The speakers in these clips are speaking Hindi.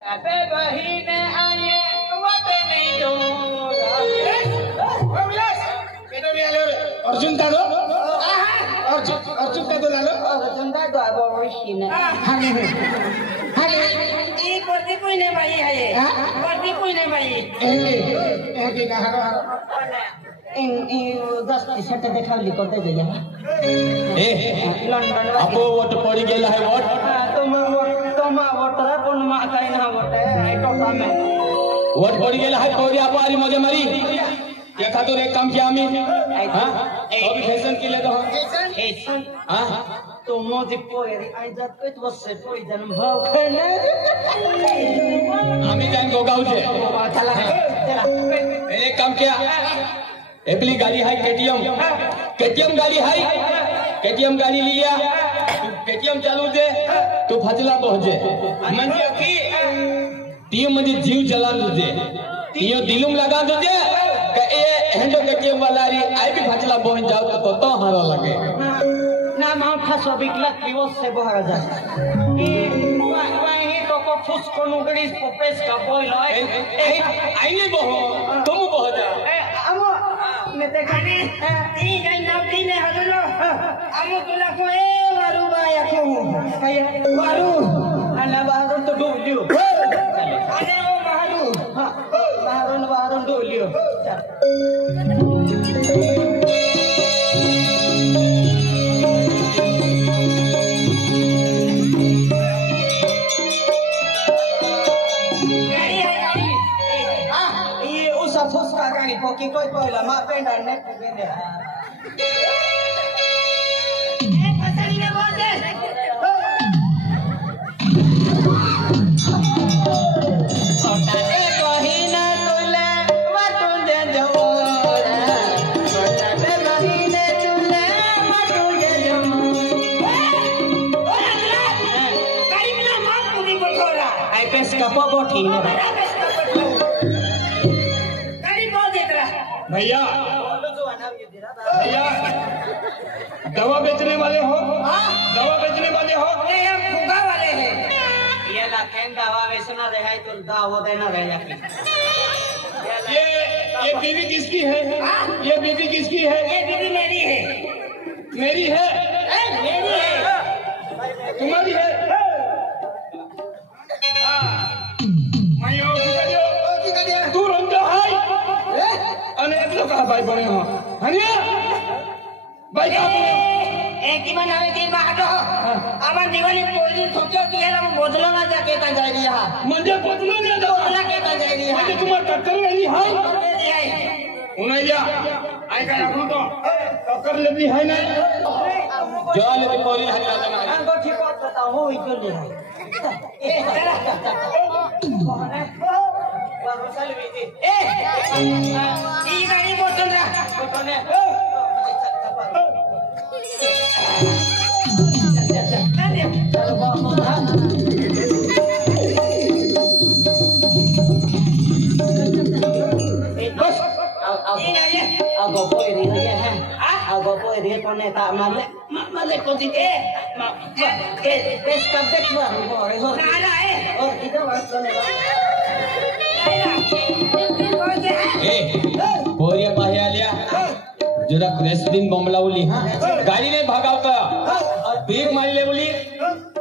अर्जुन दादो अर्जुन दादो लालो अर्जुन दादो अब वशिने हाने ई पर्दी कोइने भाइ है पर्दी कोइने भाइ ए के कहारो इन 10 टी-शर्ट देखावली करते जइया लंडन अपो वोट पड़ी गेल है वोट तोमा वोटरा कोन मा काई ना वोट है टोटा में वोट पड़ी गेल है कोरी आपारी मजे मारी ये खातिर एक काम किया आमी हां अभी फैशन के लिए तो फैशन हां तो मोदी पोरी आई जात पेट वसे पोई जन्म भाव खने आमी जान गोगाव छे चला एक काम किया एपली गाड़ी है केटीएम गाड़ी है केटीएम गाड़ी ले लिया केटीएम चालू दे तू फजला पहुंचे म्हणजे की ती म्हणजे जीव जला दे तियो दिलुम लगा दे के ए हेंडो केटीएम वाला री आई भी फजला पहुंच जाओ तो हारो लगे ना मां फसो बिकला दिवस से बहर जा ई वाही तो को फुस को नुगड़ी पोपेस का बोल है आई नहीं बहो तुम बह जा अमो ने देखनी ई गई नौकरी ने हजलो अमो तुला को ए मारू बाया को कया मारू अना बाहर तो डोलियो अने वो मारू हां बाहर डोलियो Poki koi la ma penda ne pende pasali ne boल दे ओटाटे कहिना तुले वाटू दे जोरा ओटाटे कहिने तुले वाटू दे जोरा गाड़ी में मार पूरी बोला आई पेस का पोठी ने भैया दवा बेचने वाले हो दवा बेचने वाले हो नहीं हम फुगा वाले हैं ये लाखें दवा बेचना रहे तो दावा देना रह जाती ये बीवी किसकी है ये बीवी किसकी है ये बीवी मेरी है मेरी है मेरी है तुम्हारी है तू रंगा है અને એટલો કા ભાઈ બન્યો હનિયા ભાઈ કા બન્યો એ કી બનાવે કી બાડો આમાં દીવાની પોલી થોચો કી એલા બોદલો ના જાકે તા જાય રી હા મંજે બોદલો ના જા બોદલા के ता જાય री हा મંજે तुम्हार टक्कर लेली है है उनैया आई का रखू तो टक्कर लेली है नहीं जो ले पोरी हल्ला लगा हमको ठीक बात बताओ हो इधर ले ए चला ई गाड़ी बोतल रा बोतल ने बस आगो पोरी है आगो पोरी कोने ता माले को दी के पेश कर देख ना ना है और इधर बात करने पोरिया पाहे आलिया जरा रेस्टिंग बमलावली गाड़ी ने भागावता ब्रेक मारी ले बोली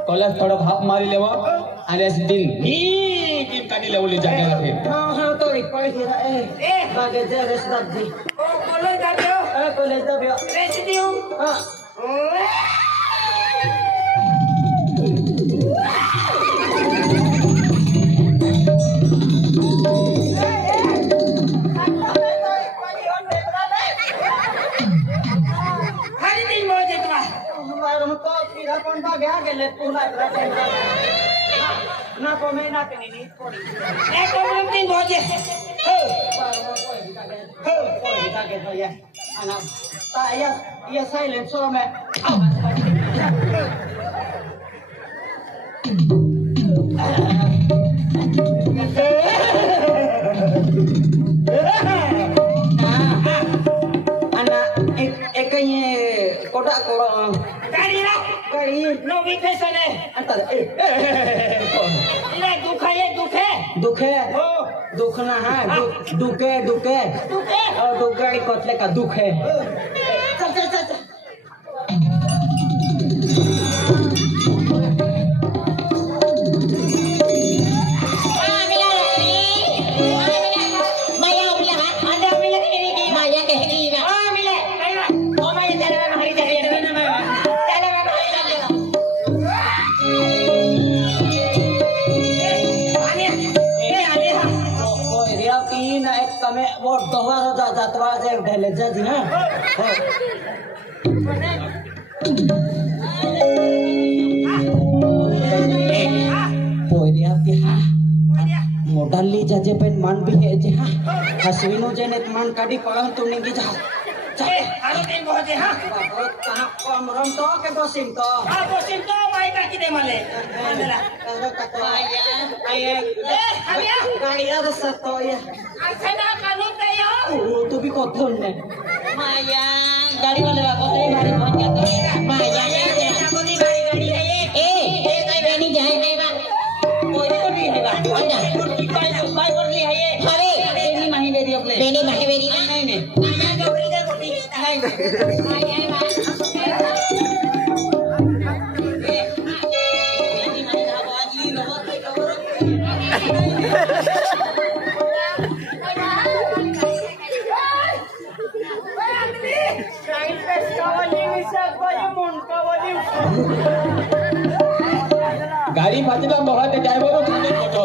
कॉलेज थोड़ा भाप मारी लेवा आणि रेस्टिंग नी की काढी लेवली जागेला फिर हां तो रिकॉर्ड केला ए बागे जे रेस्टात दी ओ कॉलेज दाबियो रेस्ट दियो हां ना को मैं ना कनी नहीं थोड़ी मैं तो दिन भोजे के तो ये ana ta ya silent so मैं ana एक ये कोटा को गाड़ी नो भी फैशन है अंतर ए ले दुख दुखे हो दुखना है दुखे दुखे और दुगाड़ी कोतले का दुख है चल चल चल वो दोबारा जातवा से ढले जाती ना पोरिया की हा मोडाली जाजे पेन मान भी है जे हा हसविनो जे ने मान काडी पळन तू निगी जा ए आरो ते बहते हा कहां कमरम तो के बसिम तो हा बसिम तो माई का किदे माले आंदला आया हरिया गाड़ी आ सकतो ये अच्छा ना कानून ते यो ओ तू भी कोथन ने माया गाड़ी वाले का कोतरी गाड़ी पहुंच जाता माया ये कोतरी गाड़ी है ये कहीं बेनी जाए नहीं बा कोई को नहीं है बा बाय कर ली है ये अरे बेनी माही बेरी अपने बेनी माही बेरी नहीं नहीं माया गौरी का कोती नहीं माया बा बेनी माही का बाजी गाड़ी फाटला बहुत ड्राइवर खाने फोटो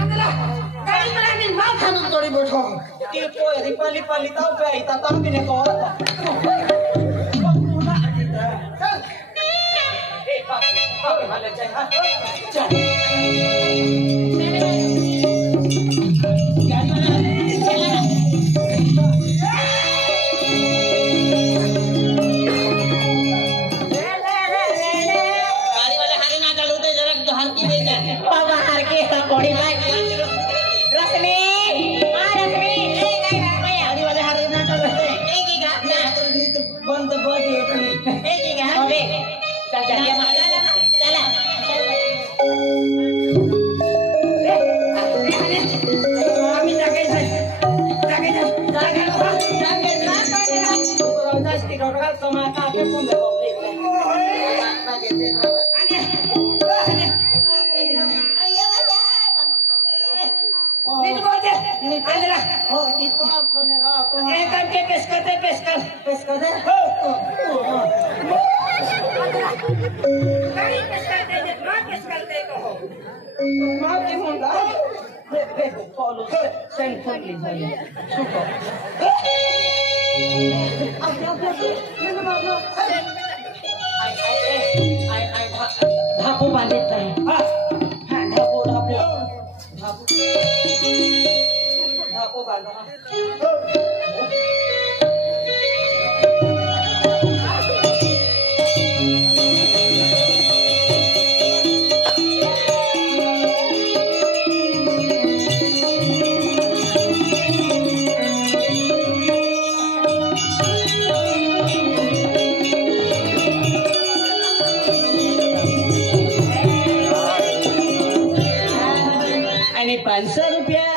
आंदला गाड़ी में नहीं मां खानू तोड़ी बैठो ती पोरी पाली पाली ताऊ पे ता ताऊ बिने को धापो बांधे धापो बांधा ₹500